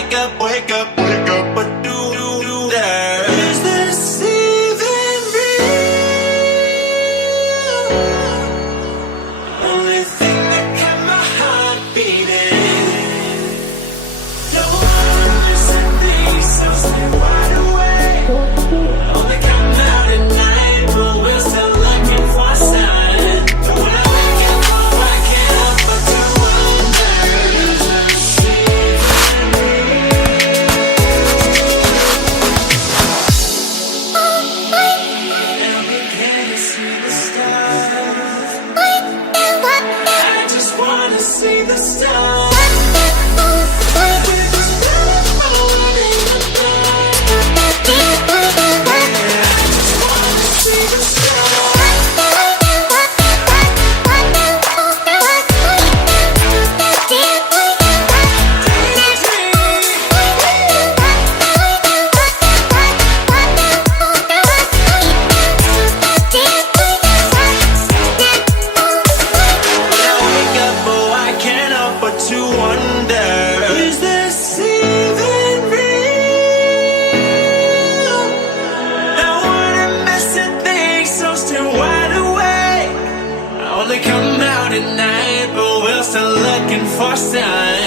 wake up, what do there? Is this even real? Only thing that kept my heart beating. No one understand things, so stay wide awake. Only come out at night, but we're still looking for a sign. When I wake up, oh, I can't help but to wonder, is this even and we can't see the stars. I just wanna see the stars. Come out at night, but we're still looking for signs.